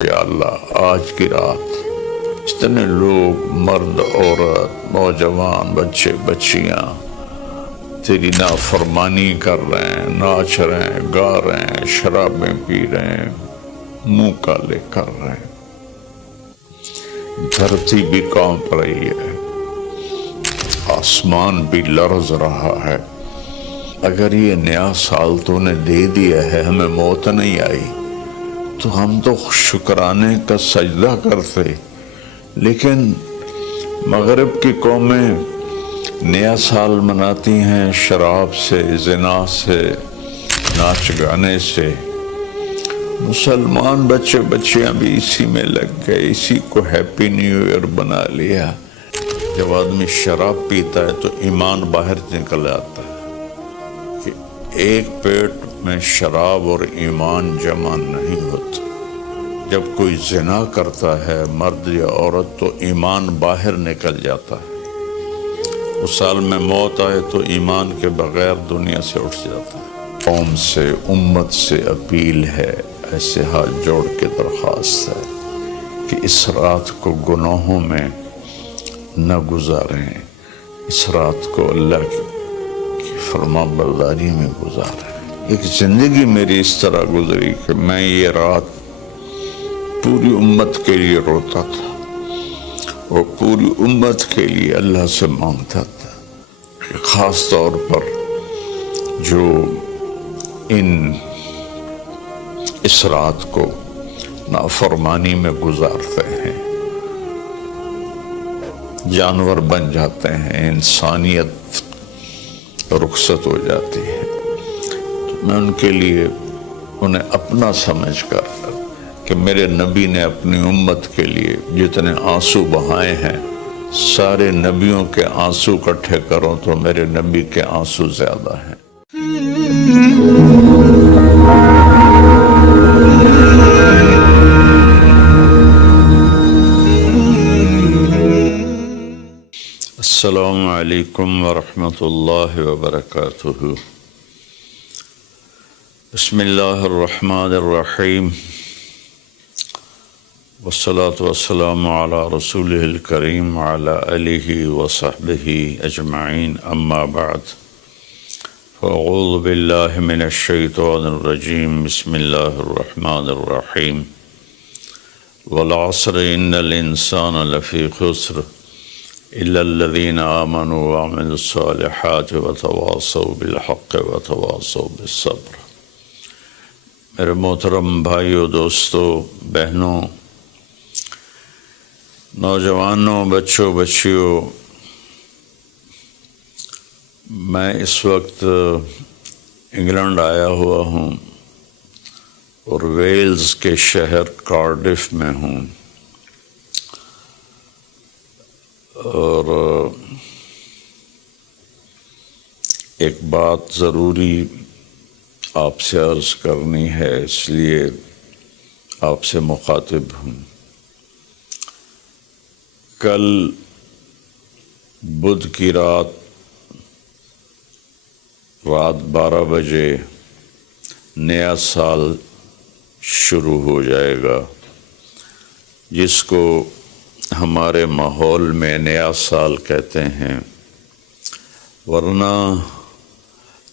یا اللہ آج کی رات اتنے لوگ مرد عورت نوجوان بچے بچیاں تیری نافرمانی کر رہے ہیں، ناچ رہے ہیں، گا رہے ہیں، شرابیں پی رہے ہیں، منہ کالے کر رہے ہیں، دھرتی بھی کانپ رہی ہے، آسمان بھی لرز رہا ہے۔ اگر یہ نیا سال تو نے دے دیا ہے، ہمیں موت نہیں آئی تو ہم تو شکرانے کا سجدہ کرتے، لیکن مغرب کی قومیں نیا سال مناتی ہیں شراب سے، زنا سے، ناچ گانے سے۔ مسلمان بچے بچیاں بھی اسی میں لگ گئے، اسی کو ہیپی نیو ایئر بنا لیا۔ جب آدمی شراب پیتا ہے تو ایمان باہر نکل آتا ہے کہ ایک پیٹ میں شراب اور ایمان جمع نہیں ہوتا۔ جب کوئی زنا کرتا ہے مرد یا عورت تو ایمان باہر نکل جاتا ہے۔ اس سال میں موت آئے تو ایمان کے بغیر دنیا سے اٹھ جاتا ہے۔ قوم سے، امت سے اپیل ہے، ایسے ہاتھ جوڑ کے درخواست ہے کہ اس رات کو گناہوں میں نہ گزاریں، اس رات کو اللہ کی فرما برداری میں گزاریں۔ ایک زندگی میری اس طرح گزری کہ میں یہ رات پوری امت کے لیے روتا تھا اور پوری امت کے لیے اللہ سے مانگتا تھا، خاص طور پر جو اس رات کو نافرمانی میں گزارتے ہیں، جانور بن جاتے ہیں، انسانیت رخصت ہو جاتی ہے۔ تو میں ان کے لیے انہیں اپنا سمجھ کر کہ میرے نبی نے اپنی امت کے لیے جتنے آنسو بہائے ہیں، سارے نبیوں کے آنسو اکٹھے کرو تو میرے نبی کے آنسو زیادہ ہیں۔ السلام علیکم ورحمۃ اللہ وبرکاتہ۔ بسم اللہ الرحمن الرحیم، والصلاة والسلام علی رسولہ الکریم وعلی آلہ وصحبہ اجمعین، اما بعد فاعوذ باللہ من الشیطان الرجیم، بسم اللہ الرحمن الرحیم۔ والعصر ان الانسان لفی خسر الا الذین آمنوا وعملوا الصالحات وتواصوا بالحق وتواصوا بالصبر۔ میرے محترم بھائیوں، دوستوں، بہنوں، نوجوانوں، بچوں، بچیوں، میں اس وقت انگلینڈ آیا ہوا ہوں اور ویلز کے شہر کارڈف میں ہوں، اور ایک بات ضروری آپ سے عرض کرنی ہے، اس لیے آپ سے مخاطب ہوں۔ کل بدھ کی رات 12 بجے نیا سال شروع ہو جائے گا، جس کو ہمارے ماحول میں نیا سال کہتے ہیں، ورنہ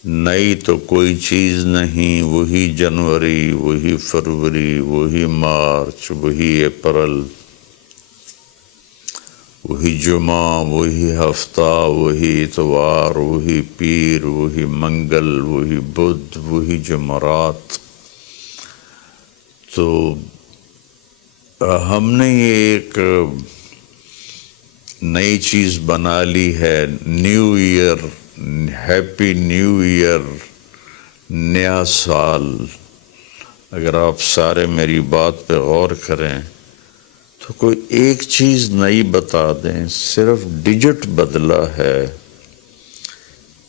نئی تو کوئی چیز نہیں، وہی جنوری، وہی فروری، وہی مارچ، وہی اپریل، وہی جمعہ، وہی ہفتہ، وہی اتوار، وہی پیر، وہی منگل، وہی بدھ، وہی جمعرات۔ تو ہم نے یہ ایک نئی چیز بنا لی ہے، new year, happy new year, نیا سال۔ اگر آپ سارے میری بات پہ غور کریں تو کوئی ایک چیز نئی بتا دیں، صرف ڈیجٹ بدلا ہے،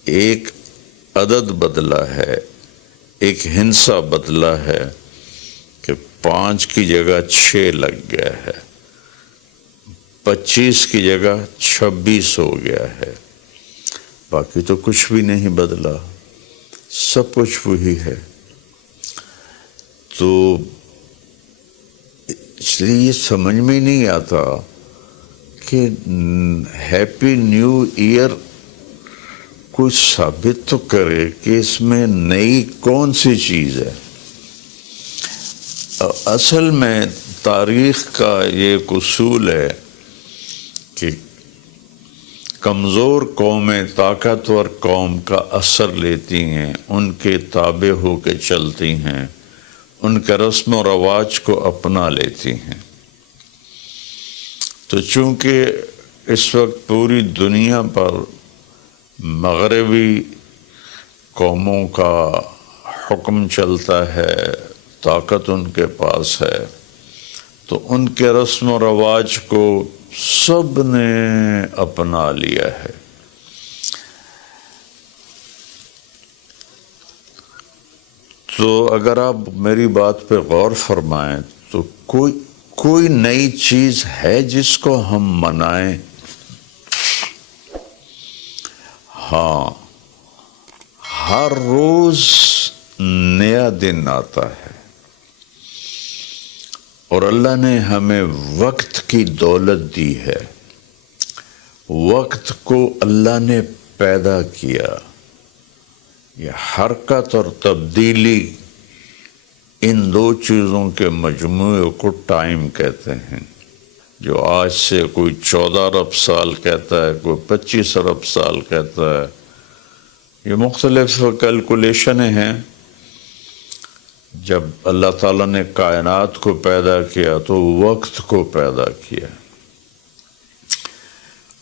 ایک عدد بدلا ہے، ایک ہندسہ بدلا ہے کہ 5 کی جگہ 6 لگ گیا ہے، 25 کی جگہ 26 ہو گیا ہے، باقی تو کچھ بھی نہیں بدلا، سب کچھ وہی ہے۔ تو اس لیے یہ سمجھ میں نہیں آتا کہ ہیپی نیو ایئر کوئی ثابت تو کرے کہ اس میں نئی کون سی چیز ہے۔ اصل میں تاریخ کا یہ ایک اصول ہے کہ کمزور قومیں طاقتور قوم کا اثر لیتی ہیں، ان کے تابع ہو کے چلتی ہیں، ان کے رسم و رواج کو اپنا لیتی ہیں۔ تو چونکہ اس وقت پوری دنیا پر مغربی قوموں کا حکم چلتا ہے، طاقت ان کے پاس ہے، تو ان کے رسم و رواج کو سب نے اپنا لیا ہے۔ تو اگر آپ میری بات پہ غور فرمائیں تو کوئی نئی چیز ہے جس کو ہم منائیں؟ ہاں، ہر روز نیا دن آتا ہے، اور اللہ نے ہمیں وقت کی دولت دی ہے۔ وقت کو اللہ نے پیدا کیا۔ یہ حرکت اور تبدیلی، ان دو چیزوں کے مجموعے کو ٹائم کہتے ہیں۔ جو آج سے کوئی 14 ارب سال کہتا ہے، کوئی 25 ارب سال کہتا ہے، یہ مختلف کیلکولیشنیں ہیں۔ جب اللہ تعالیٰ نے کائنات کو پیدا کیا تو وقت کو پیدا کیا۔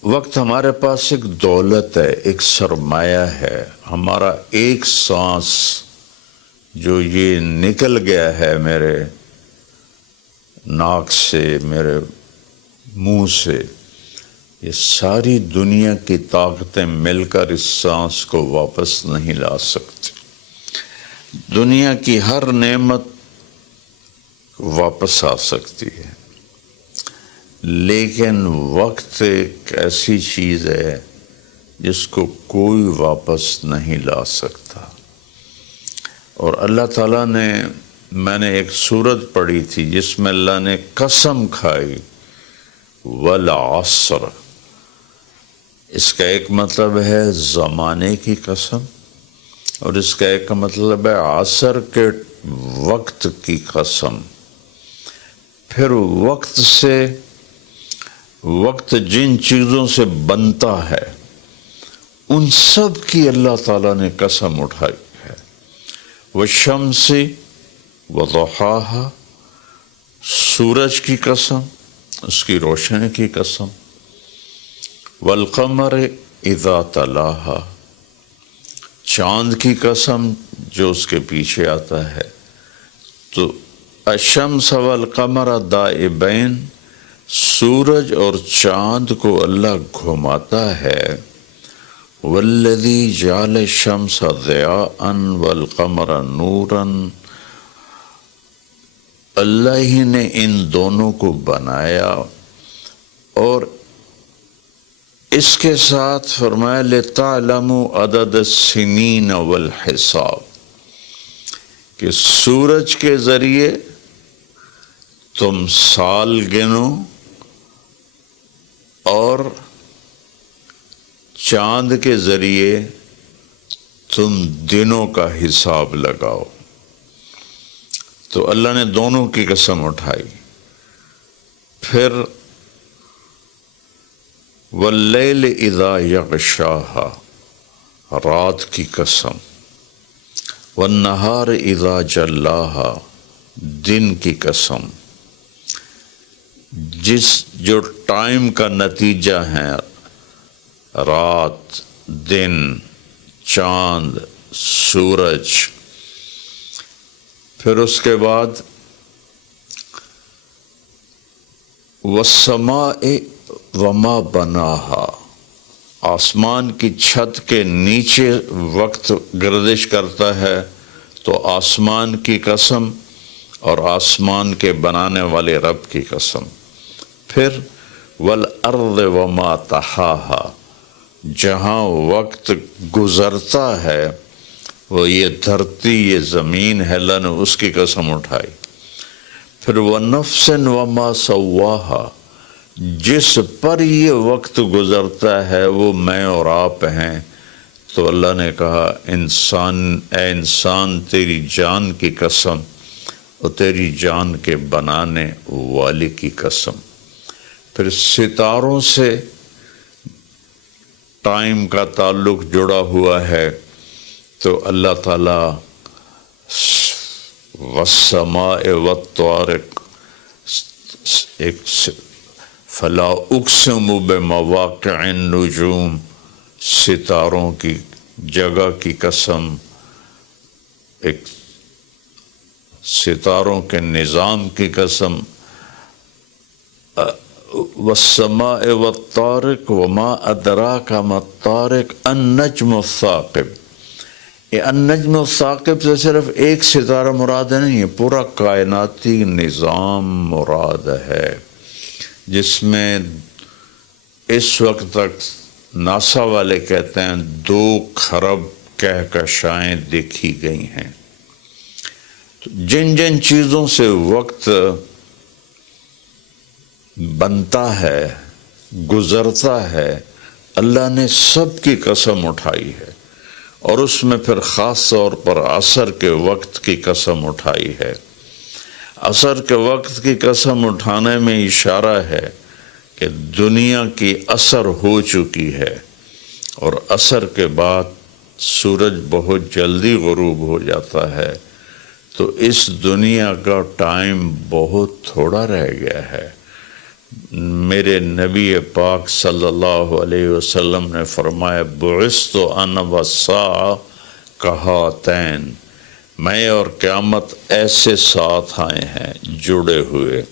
وقت ہمارے پاس ایک دولت ہے، ایک سرمایہ ہے۔ ہمارا ایک سانس جو یہ نکل گیا ہے میرے ناک سے، میرے منہ سے، یہ ساری دنیا کی طاقتیں مل کر اس سانس کو واپس نہیں لا سکتی۔ دنیا کی ہر نعمت واپس آ سکتی ہے، لیکن وقت ایک ایسی چیز ہے جس کو کوئی واپس نہیں لا سکتا۔ اور اللہ تعالیٰ نے، میں نے ایک سورت پڑھی تھی جس میں اللہ نے قسم کھائی، والعصر۔ اس کا ایک مطلب ہے زمانے کی قسم، اور اس کا ایک مطلب ہے عصر کے وقت کی قسم۔ پھر وقت جن چیزوں سے بنتا ہے ان سب کی اللہ تعالیٰ نے قسم اٹھائی ہے۔ والشمس وضحاها، سورج کی قسم، اس کی روشنی کی قسم۔ والقمر اذا تلاها، چاند کی قسم جو اس کے پیچھے آتا ہے۔ تو الشمس والقمر دائبین، سورج اور چاند کو اللہ گھماتا ہے۔ والذی جعل الشمس ضیاء والقمر نورا، اللہ ہی نے ان دونوں کو بنایا، اور اس کے ساتھ فرمایا لِتَعْلَمُوا عَدَدَ السِّنِينَ وَالْحِسَابِ، کہ سورج کے ذریعے تم سال گنو اور چاند کے ذریعے تم دنوں کا حساب لگاؤ۔ تو اللہ نے دونوں کی قسم اٹھائی۔ پھر واللیل اذا یغشاہا، رات کی قسم۔ والنہار اذا جلاہا، دن کی قسم۔ جو ٹائم کا نتیجہ ہے، رات، دن، چاند، سورج۔ پھر اس کے بعد والسماء وما بناہا، آسمان کی چھت کے نیچے وقت گردش کرتا ہے تو آسمان کی قسم اور آسمان کے بنانے والے رب کی قسم۔ پھر والارض وما طحاہا، جہاں وقت گزرتا ہے وہ یہ دھرتی، یہ زمین ہے، اللہ نے اس کی قسم اٹھائی۔ پھر وَنَفْسٍ وَمَا سَوَّاهَا، جس پر یہ وقت گزرتا ہے وہ میں اور آپ ہیں. تو اللہ نے کہا اے انسان تیری جان کی قسم اور تیری جان کے بنانے والے کی قسم. پھر ستاروں سے ٹائم کا تعلق جڑا ہوا ہے تو اللہ تعالیٰ والسماء والطارق، فلا اقسم بمواقع النجوم، ستاروں کی جگہ کی قسم، ایک ستاروں کے نظام کی قسم. والسماء والطارق وما ادراک ما الطارق النجم الثاقب. یہ النجم الثاقب سے صرف ایک ستارہ مراد نہیں ہے، پورا کائناتی نظام مراد ہے، جس میں اس وقت تک ناسا والے کہتے ہیں 2 خرب کہکشائیں دیکھی گئی ہیں. جن جن چیزوں سے وقت بنتا ہے، گزرتا ہے، اللہ نے سب کی قسم اٹھائی ہے، اور اس میں پھر خاص طور پر عصر کے وقت کی قسم اٹھائی ہے. عصر کے وقت کی قسم اٹھانے میں اشارہ ہے کہ دنیا کی عصر ہو چکی ہے، اور عصر کے بعد سورج بہت جلدی غروب ہو جاتا ہے، تو اس دنیا کا ٹائم بہت تھوڑا رہ گیا ہے. میرے نبی پاک صلی اللہ علیہ وسلم نے فرمایا بعثت انا والساعة کہاتین، میں اور قیامت ایسے ساتھ آئے ہیں جڑے ہوئے.